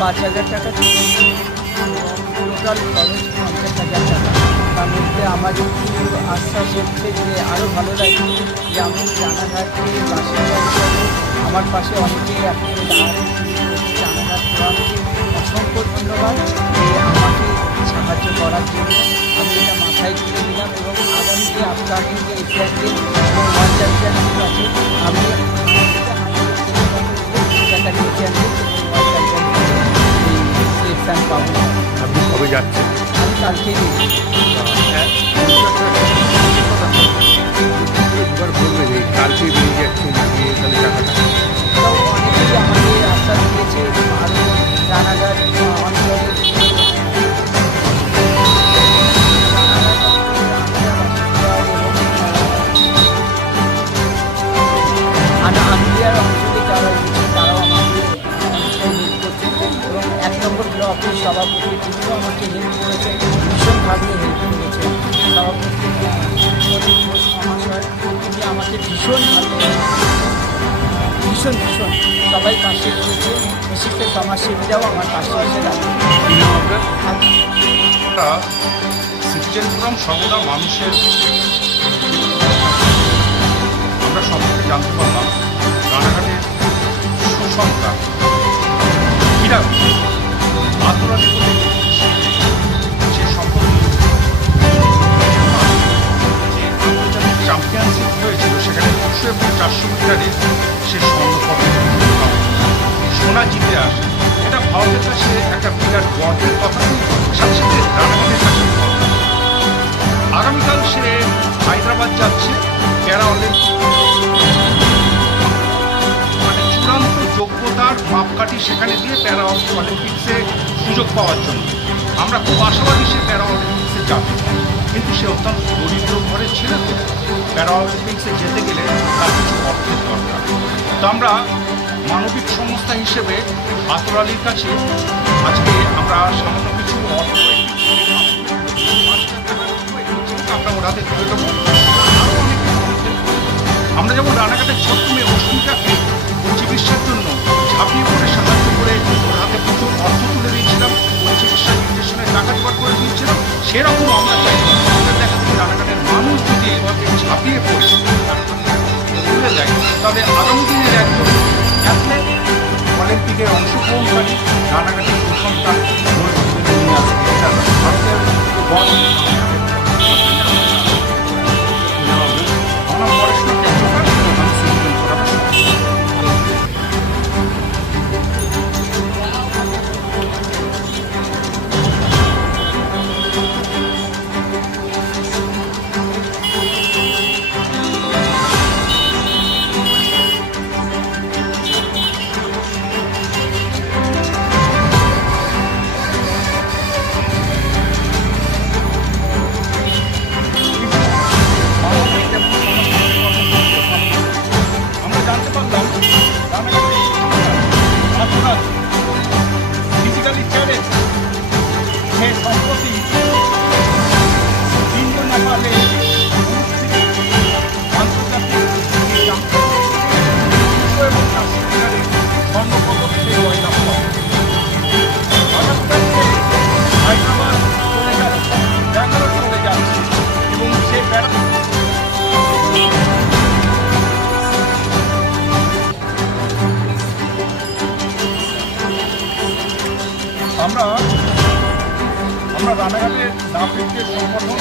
5,000 টাকা টোটাল খরচ 50,000 টাকা। তার মধ্যে আমার একটু আশ্বাস হচ্ছে যে আরও ভালো লাগছে যে আমি রানাঘাটে বাসিন্দা হিসাবে আমার পাশে অনেকেই এখন দাঁড়াতে শুরু করেছে। রানাঘাট ফোরামকে অসংখ্য ধন্যবাদ যে আমাকে সাহায্য করার জন্য। আমি এটা মাথায় তুলে নিলাম এবং আগামী যে আপকামিং যে এশিয়ান গেম এবং ওয়ার্ল্ড চ্যাম্পিয়নশিপ আছে আমি এশিয়ান গেমস এবং ওয়ার্ল্ড চ্যাম্পিয়নশিপে সিলেকশান পাবো। আপনি কবে যাচ্ছেন? আমি কালকেই এবার বলবেন এই কালকে বেরিয়ে যাচ্ছেন গিয়ে তাহলে টাকাটা তাও অনেকেই আমাকে আশ্বাস দিয়েছে আরও রানাঘাট অঞ্চলে আন্দিয়ার অঞ্চলে যারা রয়েছে তারাও আমাকে অনেকটাই হেল্প করছেন এবং 1 নম্বর ব্লকের সভাপতি তিনিও আমাকে হেল্প করেছেন, ভীষণভাবে হেল্প করেছেন। সভাপতি প্রদীপ ঘোষ মহাশয় তিনি আমাকে ভীষণভাবে ভীষণ সবাই পাশে রয়েছে। বিশিষ্ট সমাজসেবীরাও আমার পাশে এসে দাঁড়িয়ে। আমরা সিটিজেন ফোরাম সর্বদা মানুষের আমরা সম্পর্কে জানতে পারলাম রানাঘাটের সুসংখ্যা ক্রীড়া আন্তর্জাতিক সে সম্পর্কে যে আন্তর্জাতিক চ্যাম্পিয়নশিপ হয়েছিল সেখানে 200 এবং 400 মিটারে সে স্বর্ণপদক সোনা জিতে আসে। এটা ভারতের কাছে একটা বিরাট গর্বের কথা, সাথে সাথে রানাঘাটের কাছে আগামীকাল সে হায়দ্রাবাদ যাচ্ছে প্যারা অলিম্পিক মানে চূড়ান্ত যোগ্যতার মাপকাঠি সেখানে দিয়ে প্যারা অলিম্পিক্সে সুযোগ পাওয়ার জন্য। আমরা খুব আশাবাদী সে প্যারা অলিম্পিক্সে যাবে, কিন্তু সে অত্যন্ত দরিদ্র ঘরের ছেলে তো প্যারা অলিম্পিক্সে যেতে গেলে তার কিছু অর্থের দরকার। তো আমরা মানবিক সংস্থা হিসেবে আতর আলীর কাছে আজকে আমরা সামান্য কিছু অর্থ আমরা ওর হাতে তুলে দেবো। আমরা যেমন রানাঘাটের ছোট্ট মেয়ে অস্মিতাকে চিকিৎসার জন্য ঝাঁপিয়ে পড়ে সাহায্য করে ওর হাতে প্রচুর অর্থ তুলে দিয়েছিলাম, ওর চিকিৎসার নির্দেশনের টাকা জোগাড় করে দিয়েছিলাম, সেরকম আমরা চাই দেখা যাচ্ছে রানাঘাটের মানুষ যদি এইভাবে ঝাঁপিয়ে পড়ে তুলে যায় তাহলে আগামী দিনের একজন অ্যাথলেট অলিম্পিকে অংশগ্রহণকারী রানাঘাটের সুসন্তান গড়ে তুলে নিয়ে আসবে। এটা ভারতের আমার পড়াশোনা ফিজিক্যালি চ্যালেঞ্জ সে সম্প্রতি তিনজন নেপালে আন্তর্জাতিক এবং স্বর্ণপদক সে জয়লাভ করে। হায়দ্রাবাদ চলে যাচ্ছে, ব্যাঙ্গালোর চলে যাচ্ছে এবং সে আমরা রানাঘাটের নাগরিকদের সংগঠন